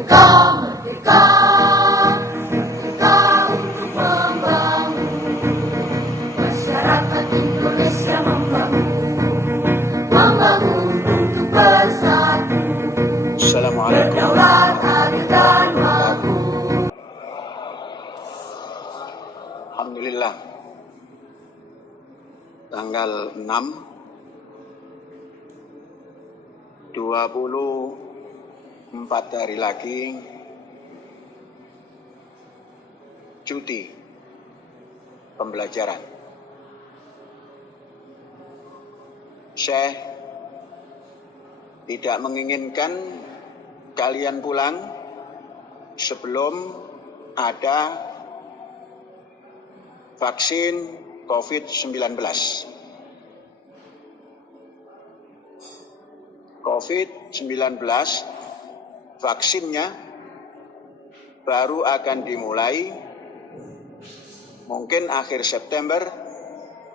Merdeka, merdeka, merdeka untuk membangun masyarakat Indonesia, membangun untuk bersatu. Assalamualaikum. Berdaulat, adil dan makmur. Alhamdulillah. Tanggal 6 24 hari lagi cuti pembelajaran. Syekh tidak menginginkan kalian pulang sebelum ada vaksin COVID-19. COVID-19 vaksinnya baru akan dimulai mungkin akhir September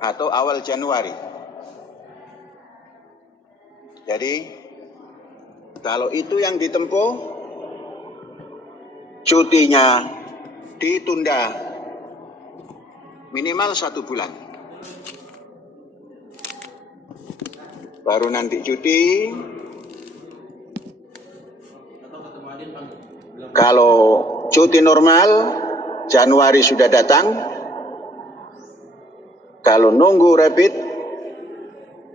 atau awal Januari. Jadi kalau itu yang ditempuh, cutinya ditunda minimal 1 bulan. Baru nanti cuti. Kalau cuti normal, Januari sudah datang. Kalau nunggu rapid,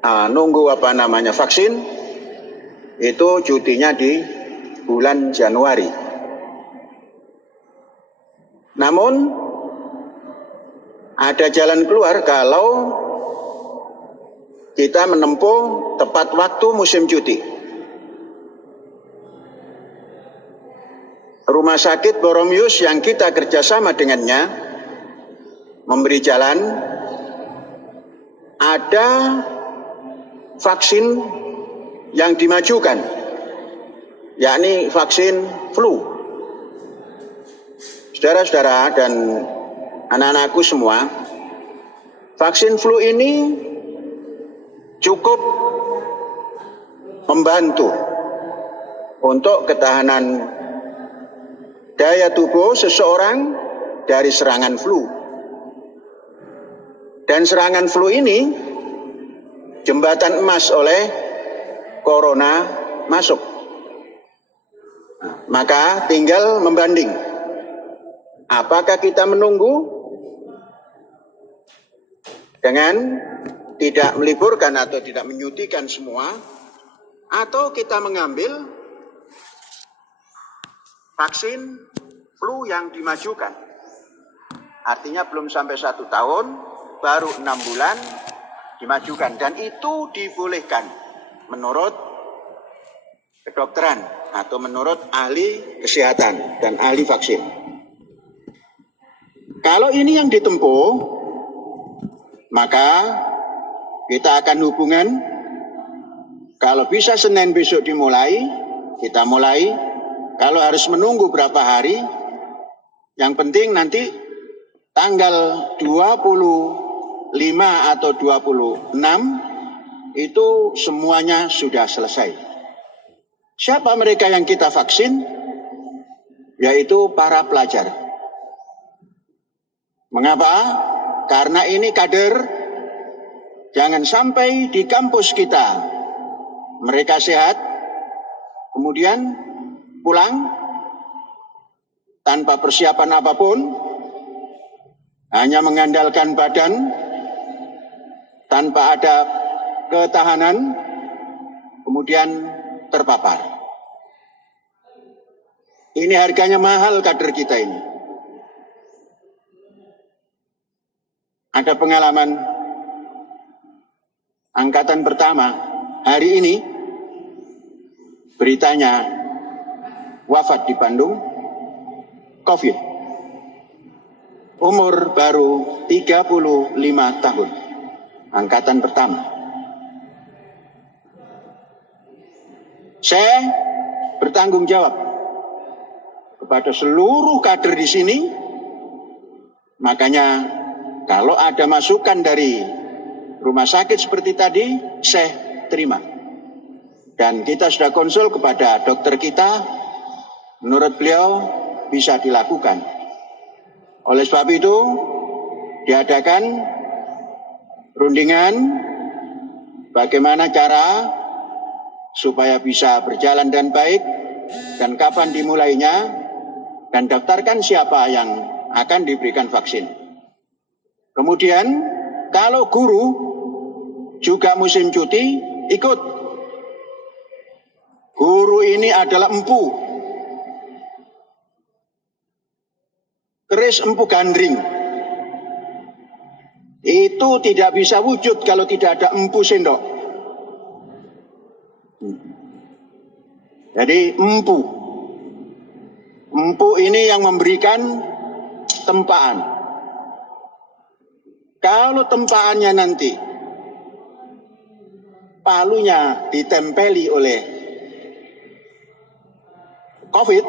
nunggu vaksin, itu cutinya di bulan Januari. Namun, ada jalan keluar kalau kita menempuh tepat waktu musim cuti. Rumah sakit Boromius yang kita kerjasama dengannya memberi jalan, ada vaksin yang dimajukan, yakni vaksin flu. Saudara-saudara dan anak-anakku semua, vaksin flu ini cukup membantu untuk ketahanan daya tubuh seseorang dari serangan flu. Dan serangan flu ini jembatan emas oleh corona masuk. Maka tinggal membanding. Apakah kita menunggu dengan tidak meliburkan atau tidak menyutikan semua, atau kita mengambil vaksin flu yang dimajukan. Artinya belum sampai 1 tahun, baru 6 bulan dimajukan. Dan itu dibolehkan menurut kedokteran atau menurut ahli kesehatan dan ahli vaksin. Kalau ini yang ditempuh, maka kita akan hubungan. Kalau bisa Senin besok dimulai, kita mulai. Kalau harus menunggu berapa hari, yang penting nanti tanggal 25 atau 26 itu semuanya sudah selesai. Siapa mereka yang kita vaksin? Yaitu para pelajar. Mengapa? Karena ini kader. Jangan sampai di kampus kita mereka sehat, kemudian pulang tanpa persiapan apapun, hanya mengandalkan badan, tanpa ada ketahanan, kemudian terpapar. Ini harganya mahal kader kita ini. Ada pengalaman angkatan pertama hari ini, beritanya wafat di Bandung, COVID. Umur baru 35 tahun, angkatan pertama. Saya bertanggung jawab kepada seluruh kader di sini, makanya kalau ada masukan dari rumah sakit seperti tadi, saya terima. Dan kita sudah konsul kepada dokter kita, menurut beliau bisa dilakukan. Oleh sebab itu diadakan rundingan bagaimana cara supaya bisa berjalan dan baik, dan kapan dimulainya, dan daftarkan siapa yang akan diberikan vaksin. Kemudian kalau guru juga musim cuti, ikut. Guru ini adalah empu, keris empu gandring. Itu tidak bisa wujud kalau tidak ada empu sendok. Jadi empu ini yang memberikan tempaan. Kalau tempaannya nanti palunya ditempeli oleh COVID,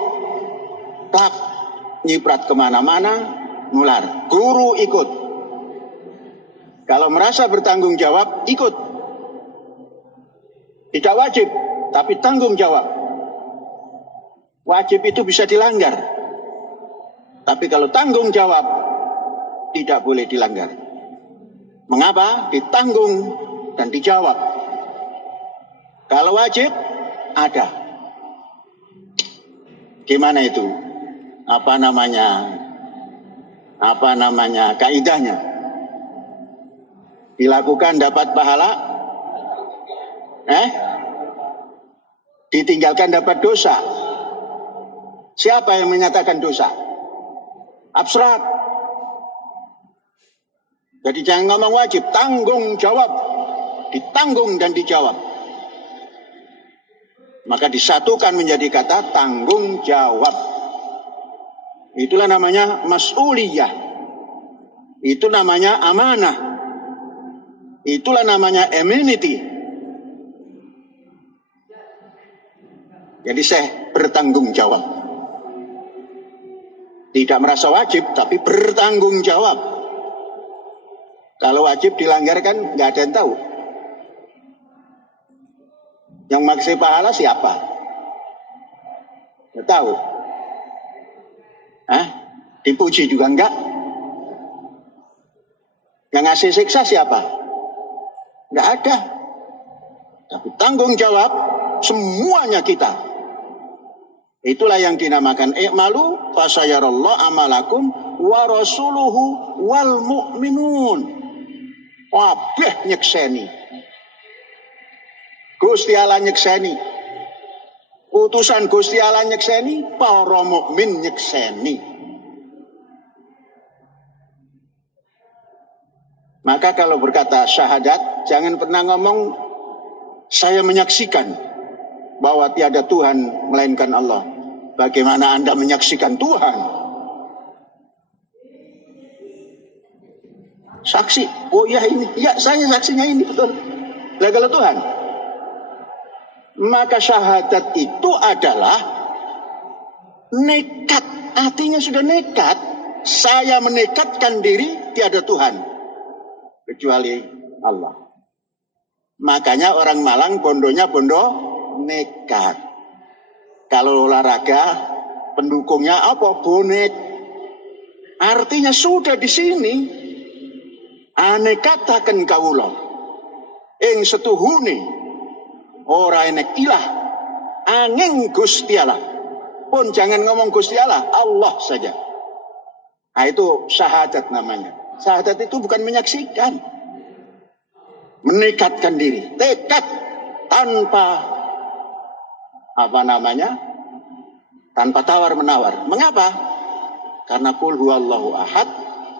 plak, nyiprat kemana-mana, nular. Guru ikut. Kalau merasa bertanggung jawab, ikut. Tidak wajib, tapi tanggung jawab. Wajib itu bisa dilanggar. Tapi kalau tanggung jawab, tidak boleh dilanggar. Mengapa? Ditanggung dan dijawab. Kalau wajib, ada. Gimana itu? Apa namanya kaidahnya? Dilakukan dapat pahala, ditinggalkan dapat dosa. Siapa yang menyatakan dosa? Abstrak. Jadi jangan ngomong wajib, tanggung jawab. Ditanggung dan dijawab. Maka disatukan menjadi kata tanggung jawab. Itulah namanya mas'uliyah. Itu namanya amanah. Itulah namanya amenity. Jadi saya bertanggung jawab. Tidak merasa wajib, tapi bertanggung jawab. Kalau wajib dilanggar kan nggak ada yang tahu. Yang maksud pahala siapa? Nggak tahu. Dipuji juga enggak. Yang ngasih siksa siapa? Nggak ada. Tapi tanggung jawab semuanya kita. Itulah yang dinamakan i'malu fasayarallahu amalakum wa rasuluhu wal mu'minun. Wabeh nyekseni. Gusti Allah nyekseni. Utusan Gusti Allah nyekseni, para mukmin nyekseni. Maka kalau berkata syahadat, jangan pernah ngomong saya menyaksikan bahwa tiada Tuhan melainkan Allah. Bagaimana Anda menyaksikan Tuhan? Saksi. Oh ya ini, ya saya saksinya ini betul. Lah kalau Tuhan. Maka syahadat itu adalah nekat. Artinya sudah nekat. Saya menekatkan diri tiada Tuhan kecuali Allah. Makanya orang Malang bondonya bondo nekat. Kalau olahraga pendukungnya apa? Bonek. Artinya sudah di sini. Ane katakan kawula ing setuhune ora enek ilah angin Gusti Allah. Pun jangan ngomong Gusti Allah, Allah saja. Nah itu syahadat namanya. Syahadat itu bukan menyaksikan. Menekatkan diri. Tekad tanpa tanpa tawar-menawar. Mengapa? Karena qul huwallahu ahad,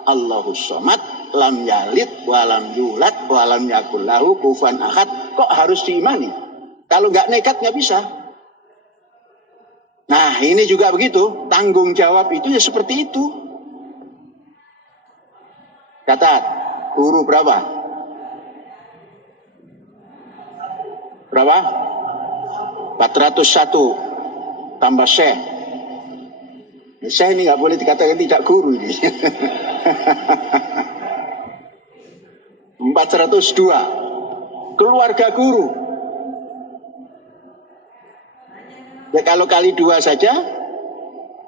Allahus somad, lam yalid, walam yulad, walam yakul lahu kufuwan ahad. Kok harus diimani? Kalau nggak nekat nggak bisa. Nah ini juga begitu. Tanggung jawab itu ya seperti itu. Kata guru berapa? Berapa? 401 tambah syekh. Syekh ini nggak boleh dikatakan tidak guru ini. 402 keluarga guru. Ya kalau kali 2 saja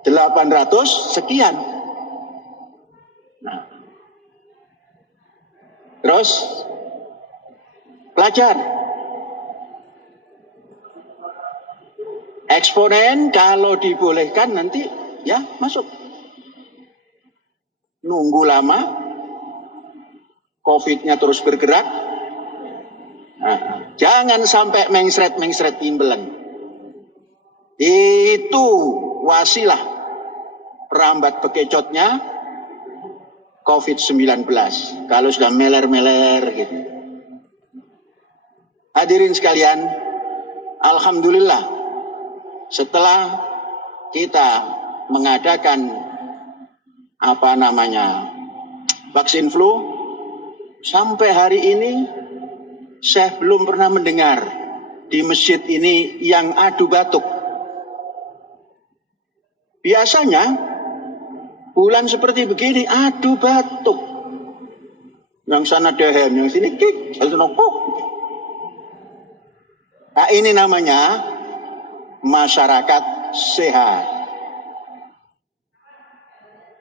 800 sekian. Nah. Terus pelajar. Eksponen kalau dibolehkan nanti ya masuk. Nunggu lama, COVID-nya terus bergerak. Nah, jangan sampai mengsret imbelen. Itu wasilah perambat bekecotnya COVID-19. Kalau sudah meler-meler gitu. Hadirin sekalian, alhamdulillah setelah kita mengadakan vaksin flu, sampai hari ini saya belum pernah mendengar di masjid ini yang adu batuk. Biasanya bulan seperti begini adu batuk. Yang sana dehem, yang sini kik, yang sana kok. Nah, ini namanya masyarakat sehat.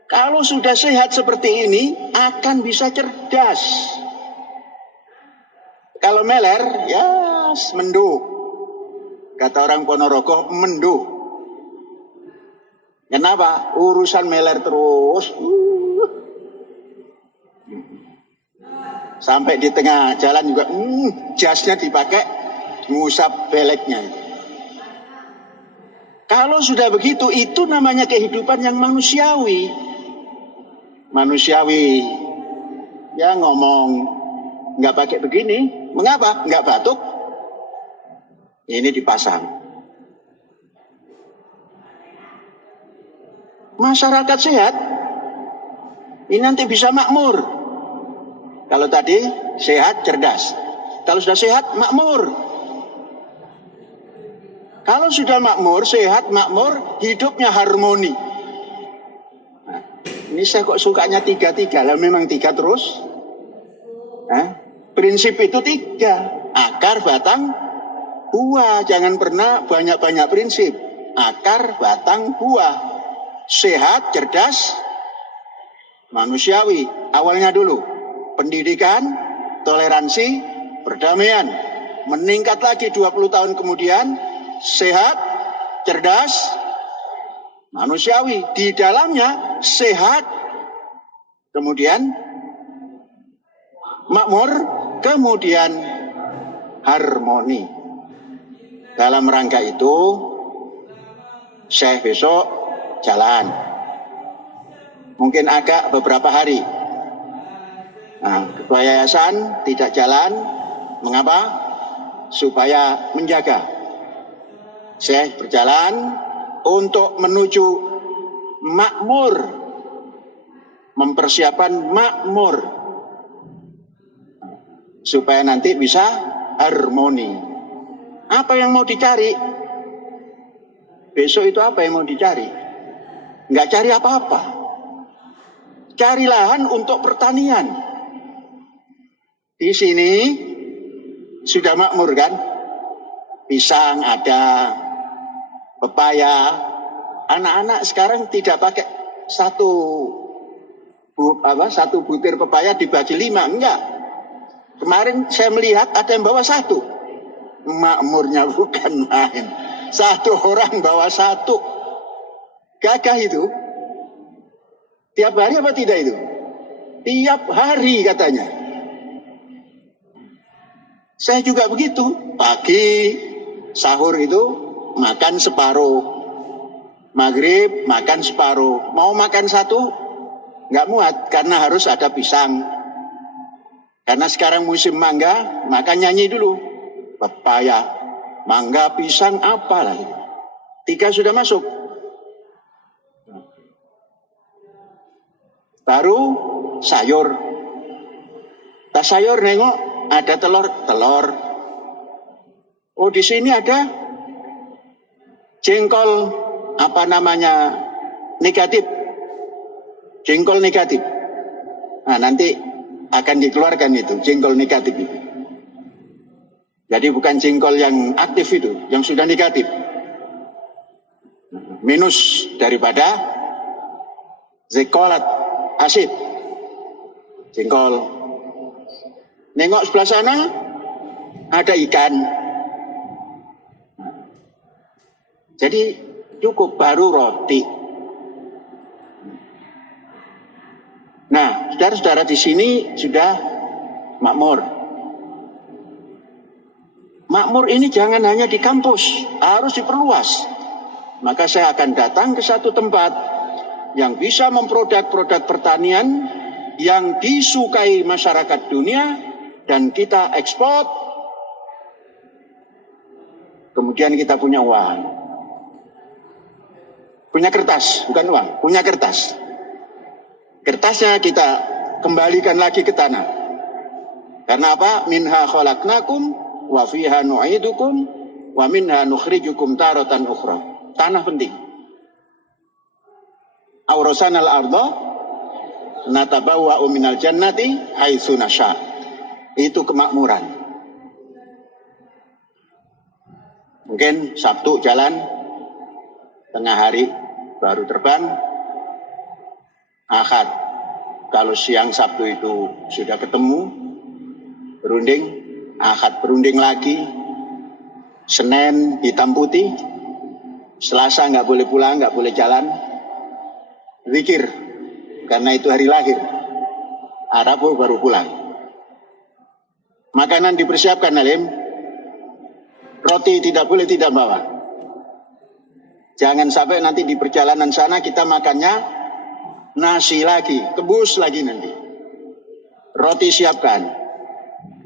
Kalau sudah sehat seperti ini, akan bisa cerdas. Kalau meler, ya menduh. Kata orang Ponorogo, menduh. Kenapa? Urusan meler terus. Sampai di tengah jalan juga, jasnya dipakai, ngusap beleknya. Kalau sudah begitu, itu namanya kehidupan yang manusiawi. Manusiawi. Ya ngomong, nggak pakai begini. Mengapa? Nggak batuk. Ini dipasang. Masyarakat sehat, ini nanti bisa makmur. Kalau tadi sehat, cerdas. Kalau sudah sehat, makmur. Kalau sudah makmur, sehat, makmur, hidupnya harmoni. Nah, ini saya kok sukanya 3-3, lah memang 3 terus. Prinsip itu 3, akar, batang, buah. Jangan pernah banyak-banyak prinsip. Akar, batang, buah. Sehat, cerdas, manusiawi. Awalnya dulu, pendidikan, toleransi, perdamaian. Meningkat lagi 20 tahun kemudian, sehat, cerdas, manusiawi. Di dalamnya sehat, kemudian makmur, kemudian harmoni. Dalam rangka itu, saya besok jalan. Mungkin agak beberapa hari. Nah, ketua yayasan tidak jalan. Mengapa? Supaya menjaga. Saya berjalan untuk menuju makmur. Mempersiapkan makmur. Supaya nanti bisa harmoni. Apa yang mau dicari? Besok itu apa yang mau dicari? Nggak cari apa-apa. Cari lahan untuk pertanian. Di sini sudah makmur kan? Pisang ada, pepaya. Anak-anak sekarang tidak pakai satu butir pepaya dibagi 5, enggak. Kemarin saya melihat ada yang bawa 1. Makmurnya bukan main. 1 orang bawa 1. Gagah itu. Tiap hari apa tidak itu? Tiap hari katanya. Saya juga begitu. Pagi sahur itu makan separuh. Maghrib makan separuh. Mau makan 1 nggak muat karena harus ada pisang. Karena sekarang musim mangga, maka nyanyi dulu. Pepaya, mangga, pisang, apalah itu. 3 sudah masuk. Baru sayur. Tas sayur nengok ada telur. Oh, di sini ada jengkol negatif. Jengkol negatif. Nah, nanti akan dikeluarkan itu jengkol negatif itu. Jadi bukan jengkol yang aktif itu, yang sudah negatif. minus daripada zekolat, asid, jengkol. Nengok sebelah sana, ada ikan. Jadi cukup, baru roti. Nah, saudara-saudara di sini sudah makmur. Makmur ini jangan hanya di kampus, harus diperluas. Maka saya akan datang ke satu tempat yang bisa memproduk-produk pertanian yang disukai masyarakat dunia dan kita ekspor. Kemudian kita punya uang. Punya kertas, bukan uang, punya kertas. Kertasnya kita kembalikan lagi ke tanah. Karena apa? Minha khalaqnakum wa fiha nu'idukum wa minha nukhrijukum taratan ukhra. Tanah penting. Aurasanal arda natabawwa'u minal jannati haitsu nasha. Itu kemakmuran. Mungkin Sabtu jalan, tengah hari baru terbang, Ahad kalau siang Sabtu itu sudah ketemu, berunding, Ahad berunding lagi, Senin hitam putih, Selasa nggak boleh pulang, nggak boleh jalan, zikir karena itu hari lahir, Rabu baru pulang. Makanan dipersiapkan, Alim. Roti tidak boleh tidak bawa. Jangan sampai nanti di perjalanan sana kita makannya nasi lagi, tebus lagi nanti. Roti siapkan.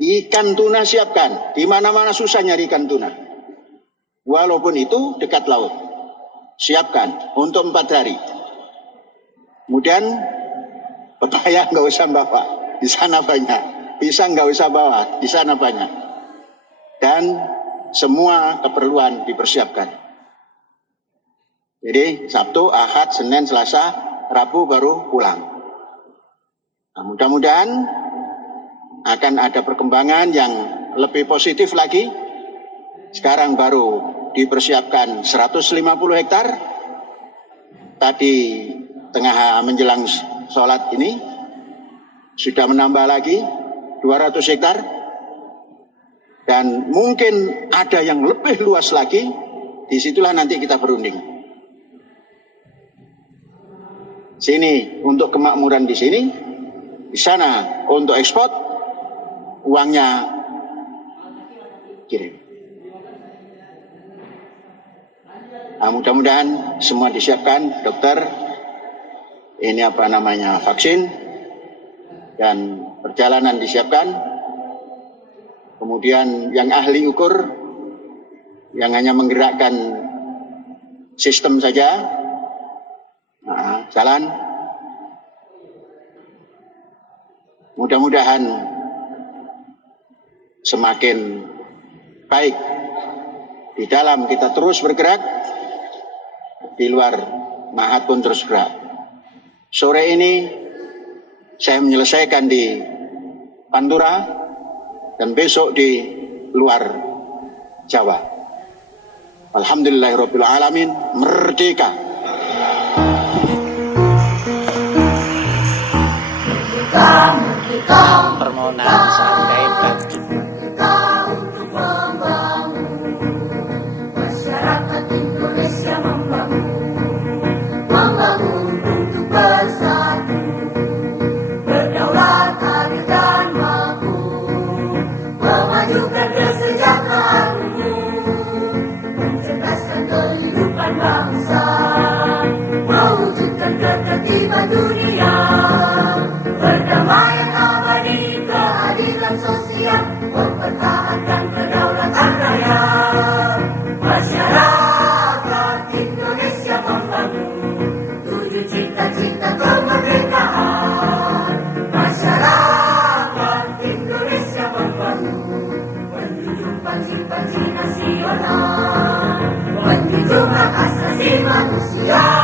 Ikan tuna siapkan. Di mana-mana susah nyari ikan tuna. Walaupun itu dekat laut. Siapkan untuk 4 hari. Kemudian pepaya nggak usah bawa, di sana banyak. Pisang nggak usah bawa, di sana banyak. Dan semua keperluan dipersiapkan. Jadi Sabtu, Ahad, Senin, Selasa, Rabu baru pulang. Nah, mudah-mudahan akan ada perkembangan yang lebih positif lagi. Sekarang baru dipersiapkan 150 hektar. Tadi tengah menjelang sholat ini sudah menambah lagi 200 hektar. Dan mungkin ada yang lebih luas lagi. Disitulah nanti kita berunding. Sini untuk kemakmuran di sini, di sana untuk ekspor, uangnya kirim. Nah, mudah-mudahan semua disiapkan, dokter. Ini apa namanya, vaksin dan perjalanan disiapkan. Kemudian yang ahli ukur, yang hanya menggerakkan sistem saja, nah, jalan. Mudah-mudahan semakin baik. Di dalam kita terus bergerak, di luar Mahat pun terus bergerak. Sore ini saya menyelesaikan di Pantura dan besok di luar Jawa. Alhamdulillahirabbil alamin, merdeka. Permohonan sampai bagi Kita untuk membangun masyarakat Indonesia, membangun untuk bersatu, berdaulat, adil dan makmur, memajukan kesejahteraanmu, mencerdaskan kehidupan bangsa, mewujudkan ketertiban dunia, perdamaian abadi, keadilan sosial, mempertahankan kedaulatan rakyat. Masyarakat Indonesia membangun 7 cita-cita kemerdekaan. Masyarakat Indonesia membangun menjunjung panji-panji nasional, menjunjung hak asasi manusia.